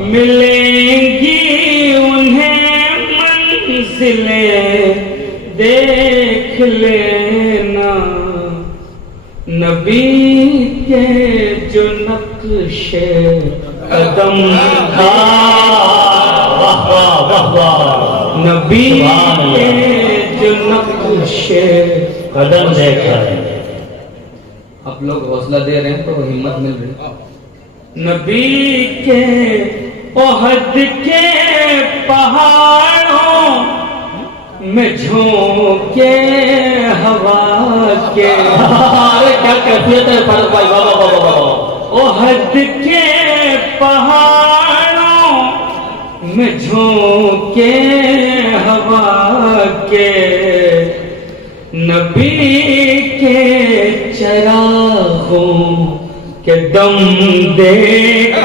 ملیں گی انہیں منزلیں دیکھ لینا، نبی کے جو نقش قدم تھا، نبی کے جو نقش قدم دیکھا ہے. آپ لوگ حوصلہ دے رہے ہیں تو ہمت مل رہی. نبی کے احد کے پہاڑوں میں جھونکے ہوا کے، ارے کیا کیفیت ہے فرد بھائی، واہ واہ واہ واہ. احد کے پہاڑوں میں جھونکے ہوا کے، نبی کے چراغوں کے دم دیکھ